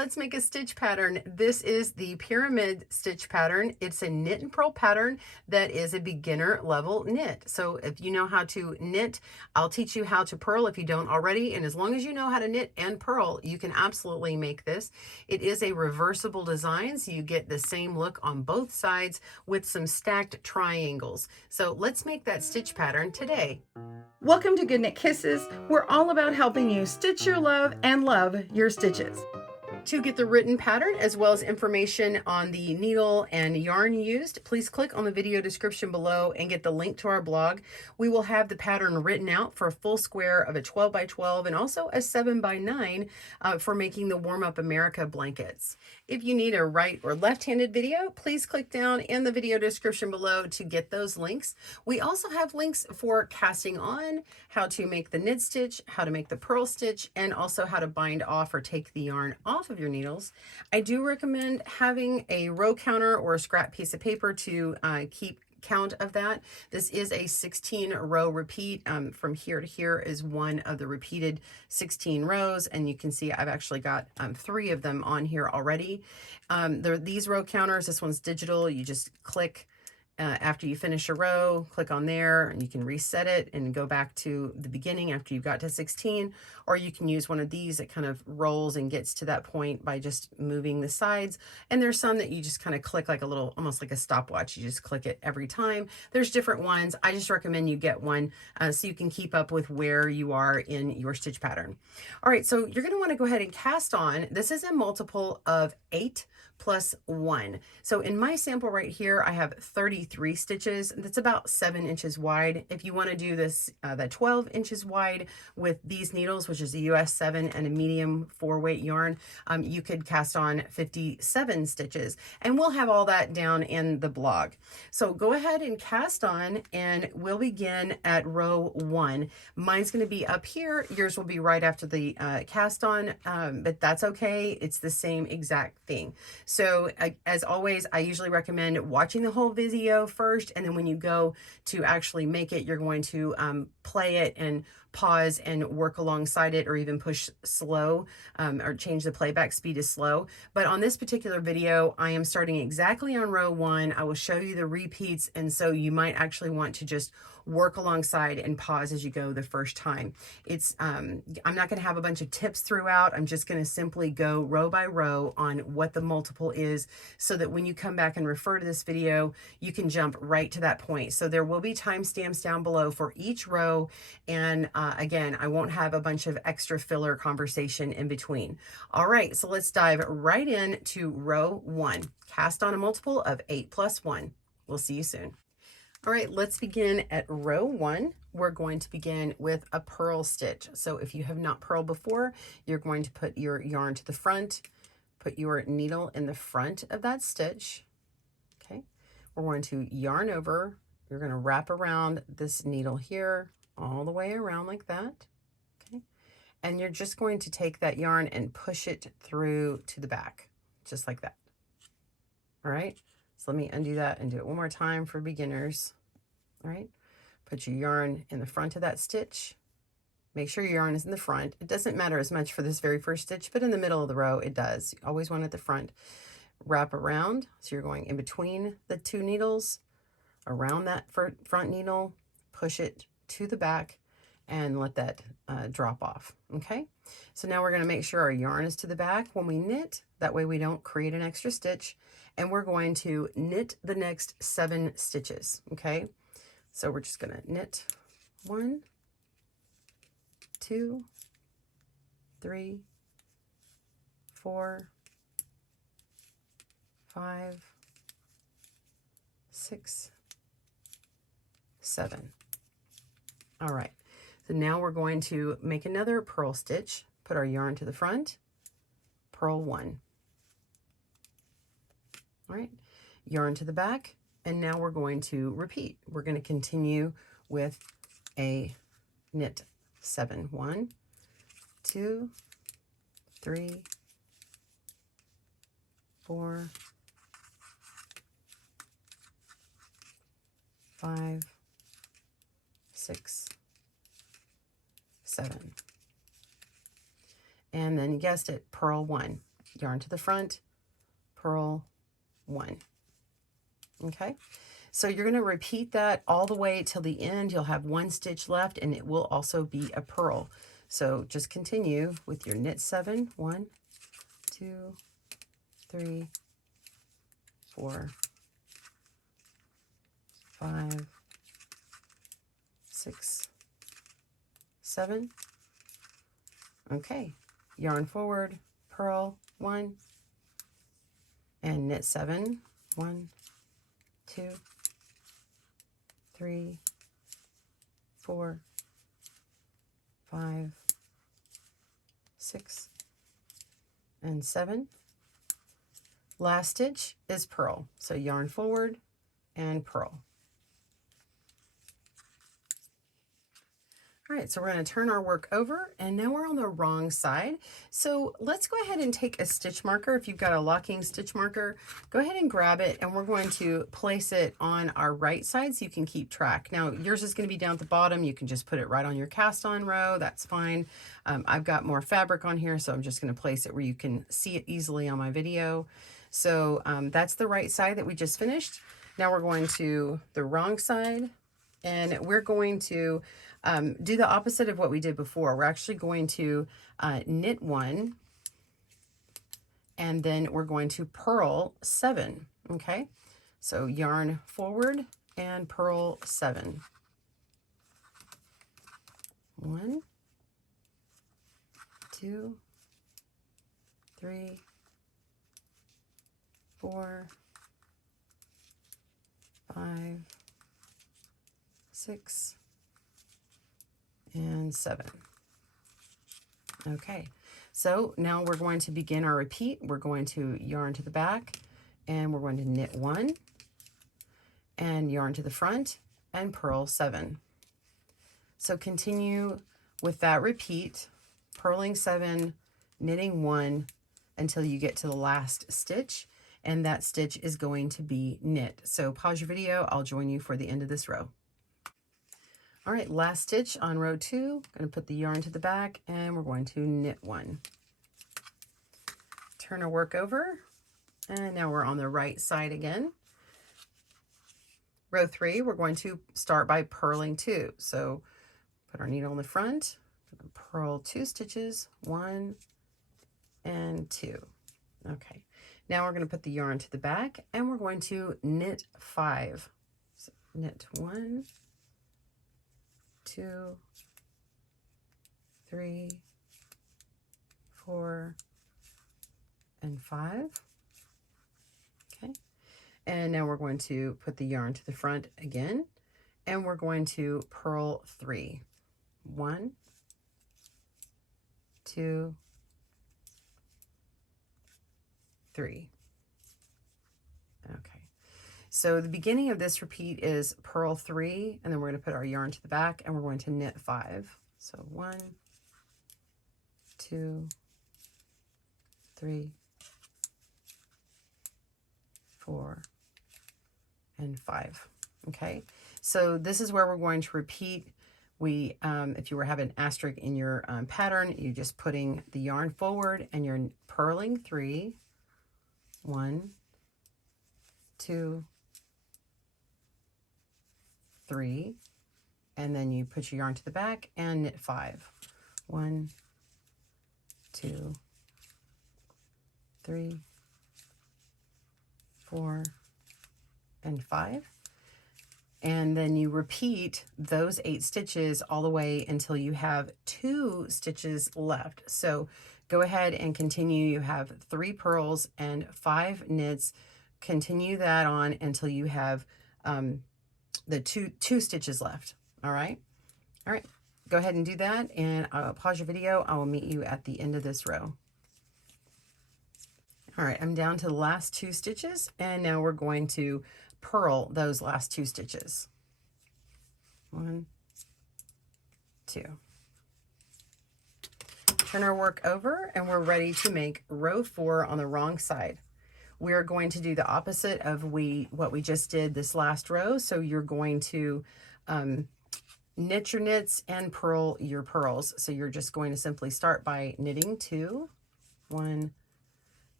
let's make a stitch pattern. This is the pyramid stitch pattern. It's a knit and purl pattern that is a beginner level knit. So if you know how to knit, I'll teach you how to purl if you don't already. And as long as you know how to knit and purl, you can absolutely make this. It is a reversible design, so you get the same look on both sides with some stacked triangles. So let's make that stitch pattern today. Welcome to GoodKnit Kisses. We're all about helping you stitch your love and love your stitches. To get the written pattern as well as information on the needle and yarn used, please click on the video description below and get the link to our blog. We will have the pattern written out for a full square of a 12 by 12 and also a 7 by 9 for making the Warm Up America blankets. If you need a right or left-handed video, please click down in the video description below to get those links. We also have links for casting on, how to make the knit stitch, how to make the purl stitch, and also how to bind off or take the yarn off of your needles. I do recommend having a row counter or a scrap piece of paper to keep count of that. This is a 16 row repeat. From here to here is one of the repeated 16 rows, and you can see I've actually got 3 of them on here already. These row counters, this one's digital. You just click after you finish a row, click on there, and you can reset it and go back to the beginning after you've got to 16, or you can use one of these that kind of rolls and gets to that point by just moving the sides. And there's some that you just kind of click like a little, almost like a stopwatch. You just click it every time. There's different ones. I just recommend you get one so you can keep up with where you are in your stitch pattern. All right, so you're going to want to go ahead and cast on. This is a multiple of 8 plus 1. So in my sample right here, I have 33 stitches. That's about 7 inches wide. If you want to do this, that 12 inches wide with these needles, which is a US 7 and a medium 4-weight yarn, you could cast on 57 stitches. And we'll have all that down in the blog. So go ahead and cast on, and we'll begin at row 1. Mine's going to be up here. Yours will be right after the cast on, but that's okay. It's the same exact thing. So as always, I usually recommend watching the whole video first, and then when you go to actually make it, you're going to play it and pause and work alongside it, or even push slow or change the playback speed to slow. But on this particular video, I am starting exactly on row 1. I will show you the repeats, and so you might actually want to just work alongside and pause as you go the first time. It's I'm not going to have a bunch of tips throughout. I'm just going to simply go row by row on what the multiple is, so that when you come back and refer to this video, you can jump right to that point. So there will be timestamps down below for each row, and again, I won't have a bunch of extra filler conversation in between. All right, so let's dive right in to row 1. Cast on a multiple of 8 plus 1. We'll see you soon. All right, let's begin at row 1. We're going to begin with a purl stitch. So if you have not purled before, you're going to put your yarn to the front, put your needle in the front of that stitch. Okay, we're going to yarn over. You're going to wrap around this needle here, all the way around like that. Okay, and you're just going to take that yarn and push it through to the back, just like that. All right. So let me undo that and do it one more time for beginners. All right, put your yarn in the front of that stitch. Make sure your yarn is in the front. It doesn't matter as much for this very first stitch, but in the middle of the row, it does. You always want it at the front. Wrap around, so you're going in between the 2 needles, around that front needle, push it to the back, and let that drop off. Okay, so now we're going to make sure our yarn is to the back when we knit. That way we don't create an extra stitch. And we're going to knit the next 7 stitches. Okay, so we're just going to knit 1, 2, 3, 4, 5, 6, 7. All right, so now we're going to make another purl stitch, put our yarn to the front, purl 1. All right, yarn to the back, and now we're going to repeat. We're going to continue with a knit 7. 1, 2, 3, 4, 5, 6, 7. And then you guessed it, purl 1. yarn to the front, purl 1. Okay, so you're going to repeat that all the way till the end. You'll have 1 stitch left, and it will also be a purl. So just continue with your knit 7, 1, 2, 3, 4, 5, 6, 7. Okay, yarn forward, purl 1, and knit 7, 1, 2, 3, 4, 5, 6, and 7. Last stitch is purl. So yarn forward and purl. All right, so we're going to turn our work over, and now we're on the wrong side. So let's go ahead and take a stitch marker. If you've got a locking stitch marker, go ahead and grab it, and we're going to place it on our right side so you can keep track. Now, yours is going to be down at the bottom. You can just put it right on your cast on row. That's fine. I've got more fabric on here, so I'm just going to place it where you can see it easily on my video. So that's the right side that we just finished. Now we're going to the wrong side, and we're going to do the opposite of what we did before. We're actually going to knit 1, and then we're going to purl 7. Okay, so yarn forward and purl 7. 1, 2, 3, 4, 5, 6, and 7. Okay, so now we're going to begin our repeat. We're going to yarn to the back, and we're going to knit 1, and yarn to the front, and purl 7. So continue with that repeat, purling 7, knitting 1 until you get to the last stitch, and that stitch is going to be knit. So pause your video. I'll join you for the end of this row. All right, last stitch on row 2. Going to put the yarn to the back, and we're going to knit 1. Turn our work over, and now we're on the right side again. Row 3, we're going to start by purling 2. So put our needle in the front, purl 2 stitches, 1 and 2. Okay, now we're going to put the yarn to the back, and we're going to knit 5. So knit 1, 2, 3, 4, and 5. Okay, and now we're going to put the yarn to the front again, and we're going to purl 3. 1, 2, 3. Okay. So the beginning of this repeat is purl 3, and then we're going to put our yarn to the back, and we're going to knit 5. So 1, 2, 3, 4, and 5. Okay, so this is where we're going to repeat. We, if you were having an asterisk in your pattern, you're just putting the yarn forward, and you're purling 3, 1, 2, 3, and then you put your yarn to the back and knit 5. 1, 2, 3, 4, and 5. And then you repeat those 8 stitches all the way until you have 2 stitches left. So go ahead and continue. You have 3 purls and 5 knits. Continue that on until you have the two stitches left. All right. Go ahead and do that, and I'll pause your video. I will meet you at the end of this row. All right, I'm down to the last 2 stitches, and now we're going to purl those last 2 stitches. 1, 2. Turn our work over, and we're ready to make row 4 on the wrong side. We're going to do the opposite of what we just did this last row. So you're going to knit your knits and purl your purls. So you're just going to simply start by knitting 2, 1,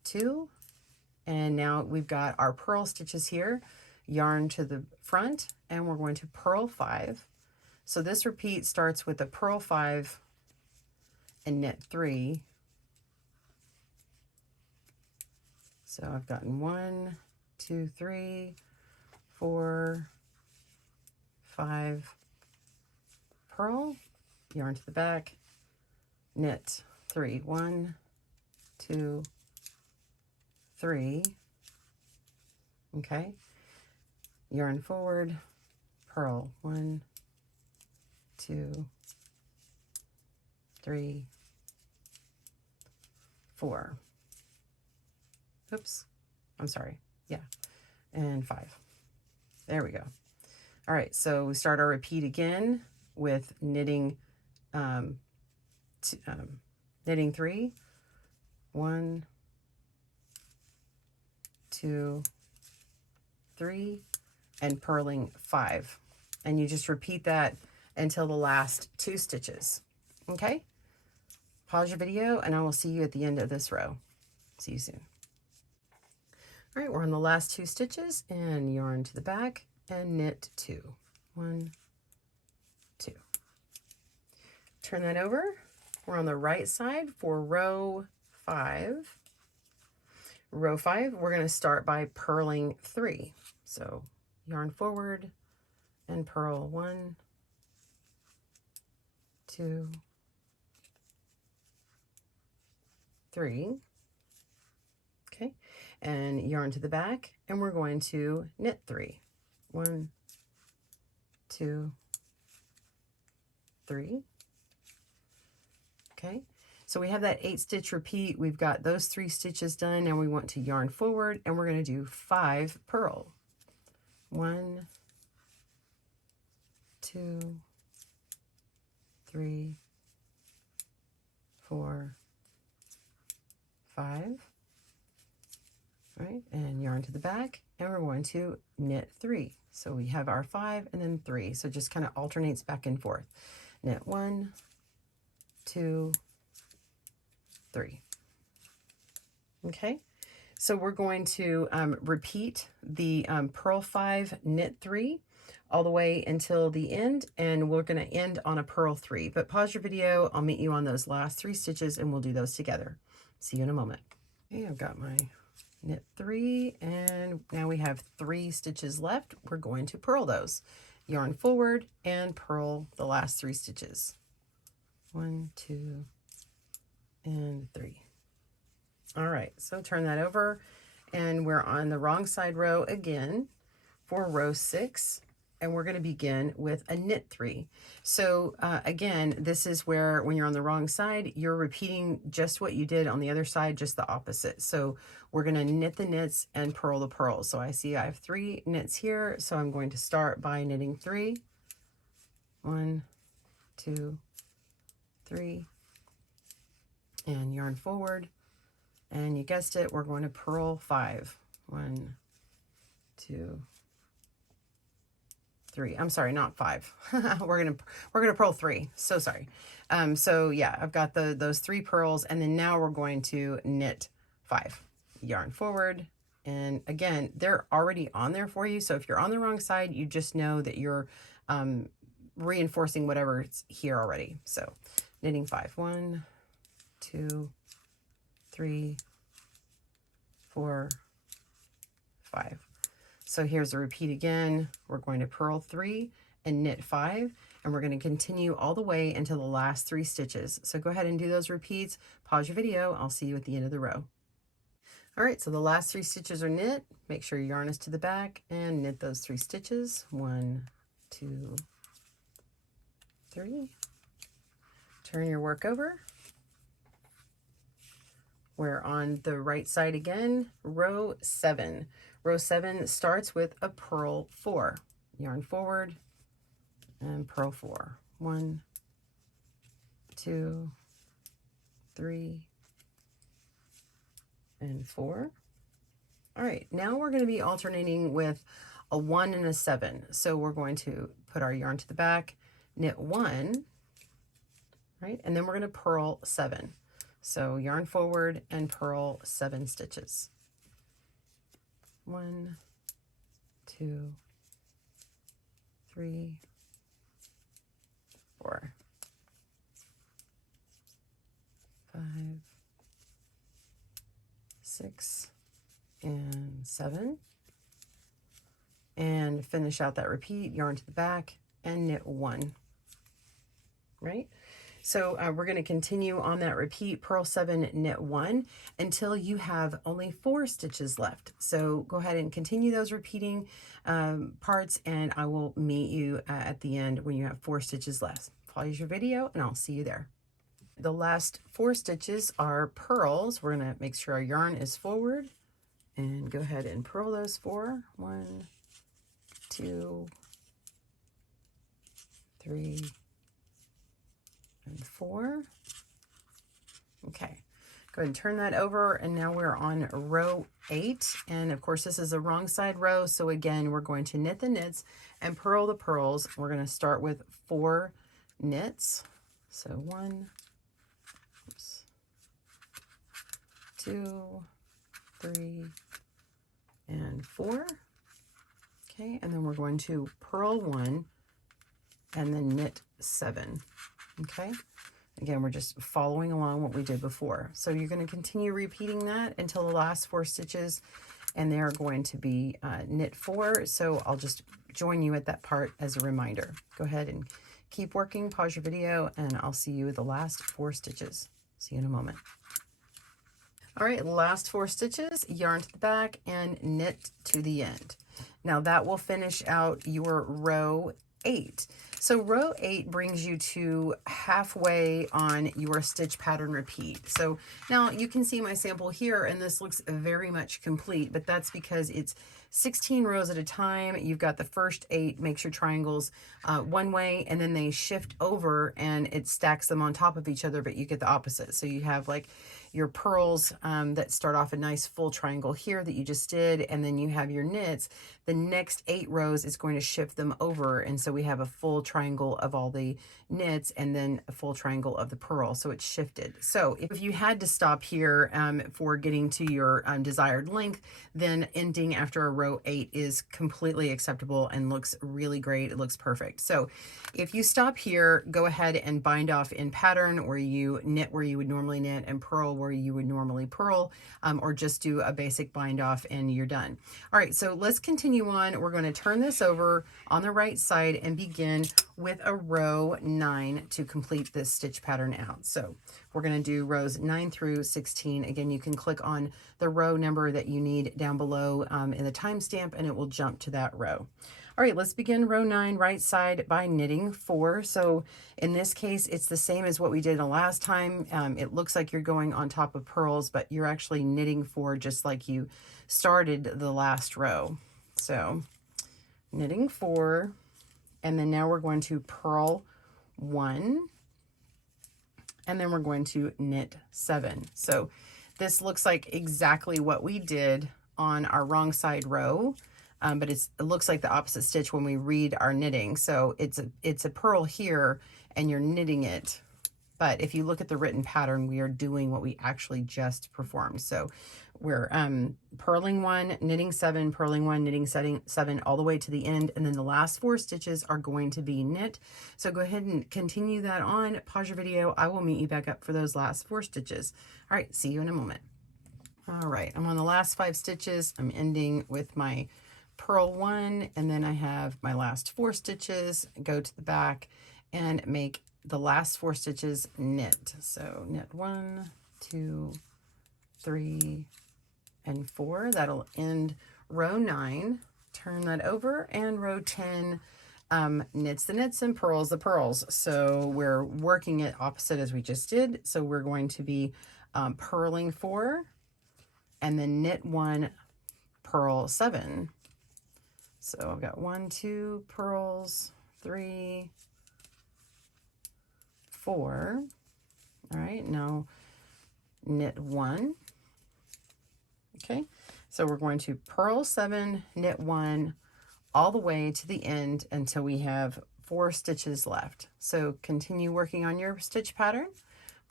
2, and now we've got our purl stitches here, yarn to the front, and we're going to purl 5. So this repeat starts with a purl 5 and knit 3. So I've gotten 1, 2, 3, 4, 5, purl, yarn to the back, knit 3, 1, 2, 3, okay, yarn forward, purl 1, 2, 3, 4. Oops, I'm sorry. Yeah, and 5. There we go. All right, so we start our repeat again with knitting knitting 3, 1, 2, 3, and purling 5. And you just repeat that until the last 2 stitches. Okay? Pause your video and I will see you at the end of this row. See you soon. All right, we're on the last 2 stitches and yarn to the back and knit 2. 1, 2. Turn that over. We're on the right side for row 5. Row 5, we're going to start by purling 3. So yarn forward and purl 1, 2, 3. Okay, and yarn to the back, and we're going to knit 3. 1, 2, 3. Okay, so we have that 8 stitch repeat. We've got those 3 stitches done. Now we want to yarn forward, and we're going to do 5 purl. 1, 2, 3, 4, 5. Right, and yarn to the back, and we're going to knit 3. So we have our 5 and then 3. So it just kind of alternates back and forth. Knit 1, 2, 3. Okay, so we're going to repeat the purl 5, knit 3 all the way until the end, and we're going to end on a purl 3. But pause your video. I'll meet you on those last 3 stitches and we'll do those together. See you in a moment. Okay, I've got my knit 3, and now we have 3 stitches left. We're going to purl those. Yarn forward and purl the last 3 stitches. 1, 2, and 3. All right, so turn that over, and we're on the wrong side row again for row 6, and we're going to begin with a knit 3. So again, this is where when you're on the wrong side, you're repeating just what you did on the other side, just the opposite. So we're going to knit the knits and purl the purls. So I see I have 3 knits here, so I'm going to start by knitting 3. 1, 2, 3, and yarn forward, and you guessed it, we're going to purl 5. 1, 2, 3. I'm sorry, not 5. we're gonna purl 3. So sorry. So yeah, I've got those 3 purls, and then now we're going to knit 5. Yarn forward, and again, they're already on there for you. So if you're on the wrong side, you just know that you're reinforcing whatever's here already. So knitting 5. 1, 2, 3, 4, 5. So here's a repeat again. We're going to purl 3 and knit 5, and we're going to continue all the way into the last 3 stitches. So go ahead and do those repeats. Pause your video. I'll see you at the end of the row. All right, so the last 3 stitches are knit. Make sure your yarn is to the back and knit those 3 stitches. 1, 2, 3. Turn your work over. We're on the right side again, row 7. Row 7 starts with a purl 4. Yarn forward and purl 4. 1, 2, 3, and 4. All right, now we're going to be alternating with a 1 and a 7. So we're going to put our yarn to the back, knit 1, right, and then we're going to purl 7. So yarn forward and purl 7 stitches. 1, 2, 3, 4, 5, 6, and 7. And finish out that repeat, yarn to the back and knit 1, right? So we're going to continue on that repeat, purl 7, knit 1 until you have only 4 stitches left. So go ahead and continue those repeating parts, and I will meet you at the end when you have 4 stitches left. Pause your video and I'll see you there. The last 4 stitches are purls. We're going to make sure our yarn is forward and go ahead and purl those 4. 1, 2, 3, and 4. Okay, go ahead and turn that over, and now we're on row 8, and of course this is a wrong side row, so again we're going to knit the knits and purl the purls. We're going to start with 4 knits, so 1, 2, 3, and 4. Okay, and then we're going to purl 1 and then knit 7. Okay, again, we're just following along what we did before. So you're going to continue repeating that until the last 4 stitches, and they're going to be knit 4. So I'll just join you at that part as a reminder. Go ahead and keep working, pause your video, and I'll see you at the last 4 stitches. See you in a moment. All right, last 4 stitches, yarn to the back and knit to the end. Now that will finish out your row 8. So row 8 brings you to halfway on your stitch pattern repeat. So now you can see my sample here, and this looks very much complete, but that's because it's 16 rows at a time. You've got the first 8 makes your triangles one way, and then they shift over and it stacks them on top of each other, but you get the opposite. So you have like your purls that start off a nice full triangle here that you just did, and then you have your knits. The next 8 rows is going to shift them over, and so we have a full triangle of all the knits and then a full triangle of the purl, so it's shifted. So if you had to stop here for getting to your desired length, then ending after a row 8 is completely acceptable and looks really great. It looks perfect. So if you stop here, go ahead and bind off in pattern, where you knit where you would normally knit and purl where you would normally purl, or just do a basic bind off and you're done. All right, so let's continue on. We're going to turn this over on the right side and begin with a row 9 to complete this stitch pattern out. So we're going to do rows 9 through 16. Again, you can click on the row number that you need down below in the timestamp, and it will jump to that row. All right, let's begin row 9 right side by knitting 4. So in this case, it's the same as what we did the last time. It looks like you're going on top of purls, but you're actually knitting 4 just like you started the last row. So knitting 4, and then now we're going to purl 1, and then we're going to knit 7. So this looks like exactly what we did on our wrong side row. But it looks like the opposite stitch when we read our knitting. So it's a purl here and you're knitting it. But if you look at the written pattern, we are doing what we actually just performed. So we're purling 1, knitting 7, purling 1, knitting 7 all the way to the end. And then the last 4 stitches are going to be knit. So go ahead and continue that on. Pause your video. I will meet you back up for those last 4 stitches. All right, see you in a moment. All right, I'm on the last 5 stitches. I'm ending with my purl 1, and then I have my last 4 stitches, go to the back and make the last 4 stitches knit. So knit 1, 2, 3, and 4. That'll end row 9. Turn that over, and row 10 knits the knits and purls the purls. So we're working it opposite as we just did. So we're going to be purling 4 and then knit 1, purl 7. So I've got 1, 2 purls, 3, 4. All right, now knit 1. Okay, so we're going to purl 7, knit 1, all the way to the end until we have 4 stitches left. So continue working on your stitch pattern.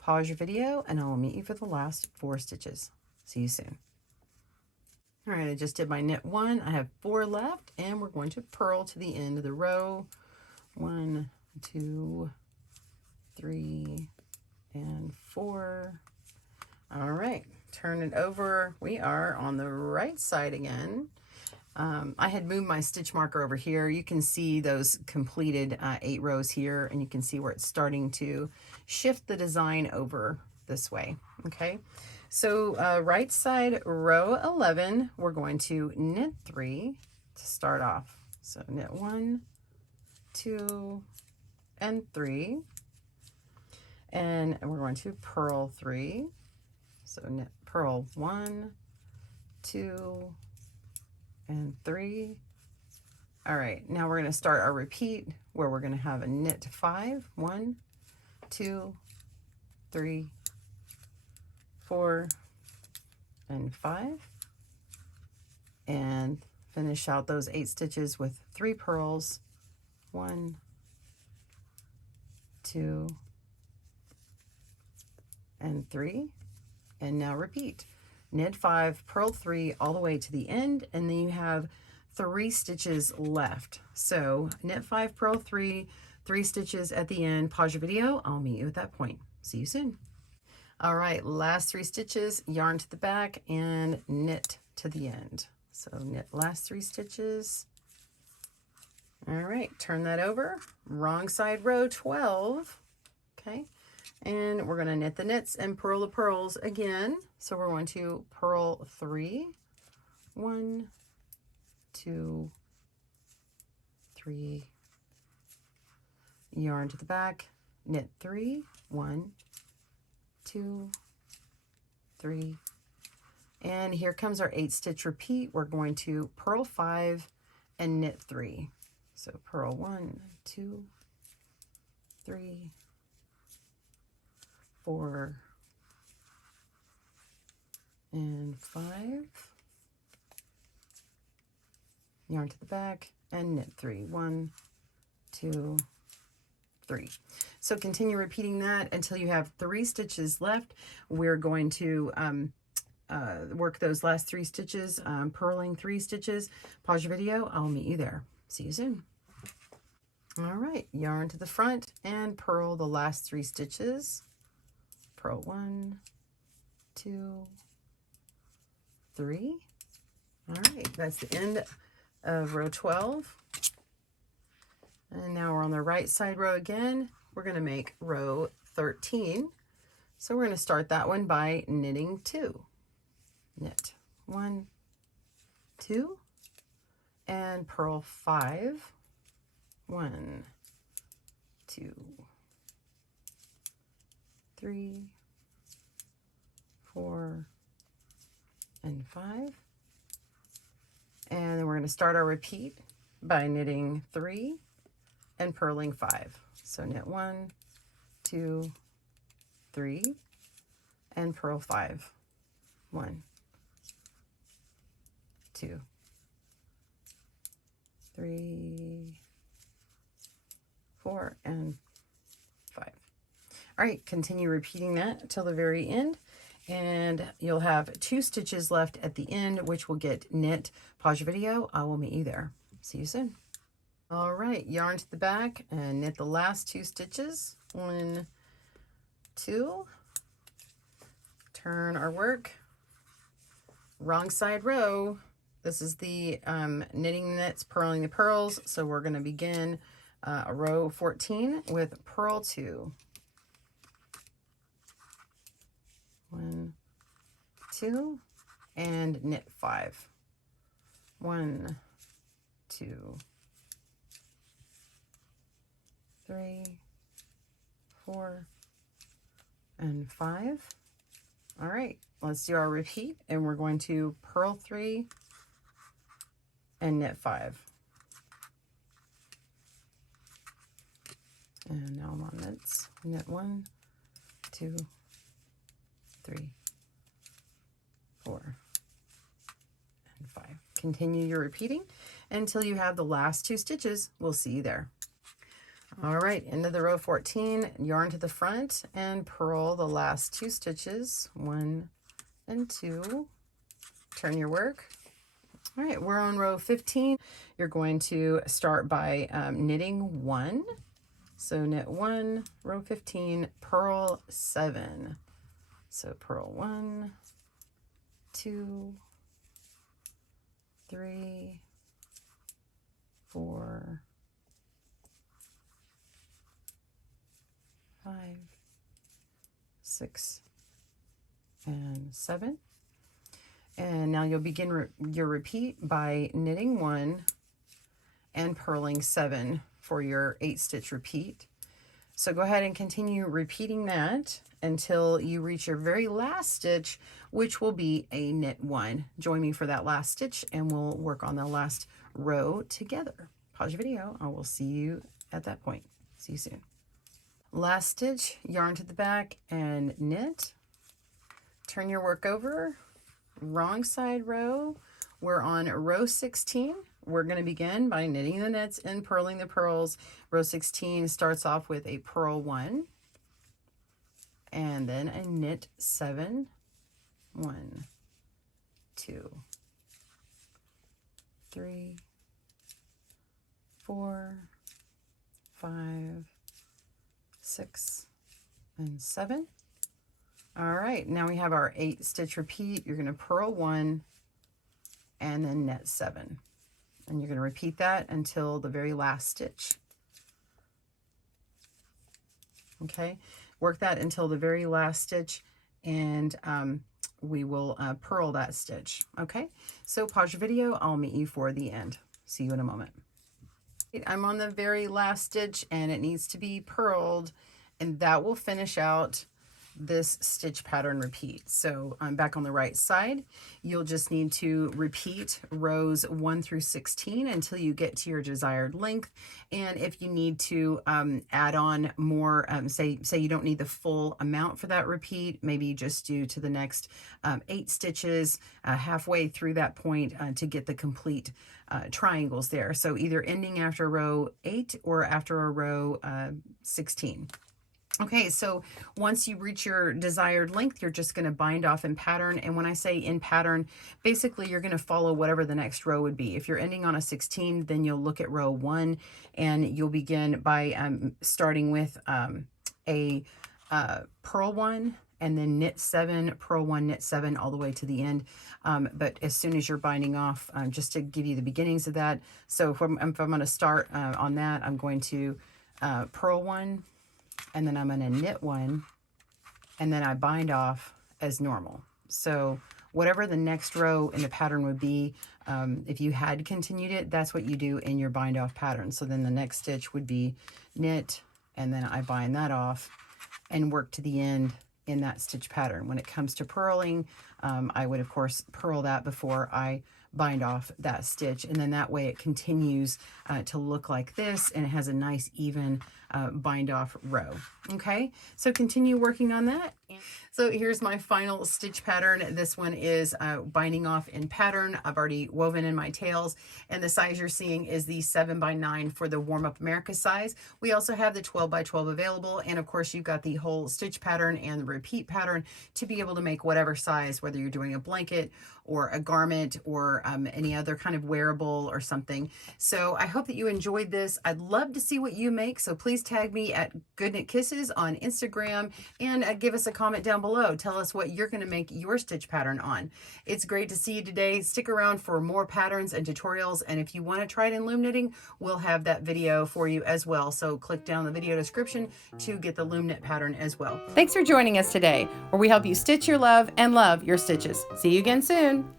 pause your video, and I will meet you for the last 4 stitches. See you soon. All right, I just did my knit 1. I have 4 left, and we're going to purl to the end of the row. 1, 2, 3, and 4. All right, turn it over. We are on the right side again. I had moved my stitch marker over here. You can see those completed 8 rows here, and you can see where it's starting to shift the design over this way. Okay, so right side, row 11, we're going to knit 3 to start off. So knit 1, 2, and 3, and we're going to purl 3. So knit, purl 1, 2, and 3. All right, now we're going to start our repeat where we're going to have a knit 5. 1, 2, 3, 4, and 5, and finish out those 8 stitches with 3 purls. 1, 2, and 3, and now repeat. Knit 5, purl 3 all the way to the end, and then you have 3 stitches left. So knit 5, purl 3, 3 stitches at the end. Pause your video. I'll meet you at that point. See you soon. All right, last 3 stitches, yarn to the back and knit to the end. So knit last 3 stitches. All right, turn that over. Wrong side, row 12. Okay, and we're going to knit the knits and purl the purls again. So we're going to purl 3. 1, 2, 3. Yarn to the back, knit 3. 1, 2, 3. And here comes our 8 stitch repeat. We're going to purl 5 and knit 3. So purl 1, 2, 3, 4, and 5. Yarn to the back and knit 3. 1, 2, 3. So continue repeating that until you have 3 stitches left. We're going to work those last 3 stitches, purling 3 stitches. Pause your video. I'll meet you there. See you soon. All right, yarn to the front and purl the last 3 stitches. Purl 1, 2, 3. All right, that's the end of row 12. And now we're on the right side row again. We're going to make row 13. So we're going to start that one by knitting 2. Knit 1, 2, and purl 5. 1, 2, 3, 4, and 5. And then we're going to start our repeat by knitting 3 and purling 5. So knit 1, 2, 3, and purl 5. 1, 2, 3, 4, and 5. All right, continue repeating that till the very end, and you'll have 2 stitches left at the end, which will get knit. Pause your video. I will meet you there. See you soon. All right, yarn to the back and knit the last 2 stitches. 1, 2. Turn our work. Wrong side row. This is the knitting knits, purling the purls. So we're going to begin row 14 with purl 2. 1, 2, and knit 5. 1, 2, 3, 4, and 5. All right, let's do our repeat, and we're going to purl 3 and knit 5. And now I'm on knits. Knit 1, 2, 3, 4, and 5. Continue your repeating until you have the last 2 stitches. We'll see you there. All right, into the row 14, yarn to the front and purl the last 2 stitches, 1 and 2. Turn your work. All right, we're on row 15. You're going to start by knitting 1. So knit 1, row 15, purl 7. So purl 1, 2, 3, 4, 5, 6, and 7. And now you'll begin your repeat by knitting 1 and purling 7 for your 8-stitch repeat. So go ahead and continue repeating that until you reach your very last stitch, which will be a knit 1. Join me for that last stitch and we'll work on the last row together. Pause your video. I will see you at that point. See you soon. Last stitch, yarn to the back and knit. Turn your work over. Wrong side row. We're on row 16. We're going to begin by knitting the knits and purling the purls. Row 16 starts off with a purl 1 and then a knit 7. 1, 2, 3, 4, 5, 6, and 7. All right, now we have our 8-stitch repeat. You're going to purl 1 and then knit 7. And you're going to repeat that until the very last stitch. Okay, work that until the very last stitch and we will purl that stitch. Okay, so pause your video. I'll meet you for the end. See you in a moment. I'm on the very last stitch and it needs to be purled, and that will finish out this stitch pattern repeat. So I'm back on the right side. You'll just need to repeat rows 1 through 16 until you get to your desired length. And if you need to add on more, say you don't need the full amount for that repeat, maybe you just do to the next 8 stitches halfway through that point to get the complete triangles there. So either ending after row 8 or after a row 16. Okay, so once you reach your desired length, you're just going to bind off in pattern. And when I say in pattern, basically you're going to follow whatever the next row would be. If you're ending on a 16, then you'll look at row 1 and you'll begin by starting with a purl 1 and then knit 7, purl 1, knit 7 all the way to the end. But as soon as you're binding off, just to give you the beginnings of that. So if I'm going to start on that, I'm going to purl 1, and then I'm going to knit 1, and then I bind off as normal. So whatever the next row in the pattern would be, if you had continued it, that's what you do in your bind off pattern. So then the next stitch would be knit, and then I bind that off and work to the end in that stitch pattern. When it comes to purling, I would of course purl that before I bind off that stitch, and then that way it continues to look like this, and it has a nice even bind off row. Okay, so continue working on that. So here's my final stitch pattern. This one is binding off in pattern. I've already woven in my tails, and the size you're seeing is the 7x9 for the Warm Up America size. We also have the 12x12 available, and of course you've got the whole stitch pattern and the repeat pattern to be able to make whatever size, whether you're doing a blanket or a garment or any other kind of wearable or something. So I hope that you enjoyed this. I'd love to see what you make, so please tag me at GoodKnit Kisses on Instagram and give us a comment down below. Tell us what you're going to make your stitch pattern on. It's great to see you today. Stick around for more patterns and tutorials, and if you want to try it in loom knitting, we'll have that video for you as well. So click down the video description to get the loom knit pattern as well. Thanks for joining us today, where we help you stitch your love and love your stitches. See you again soon.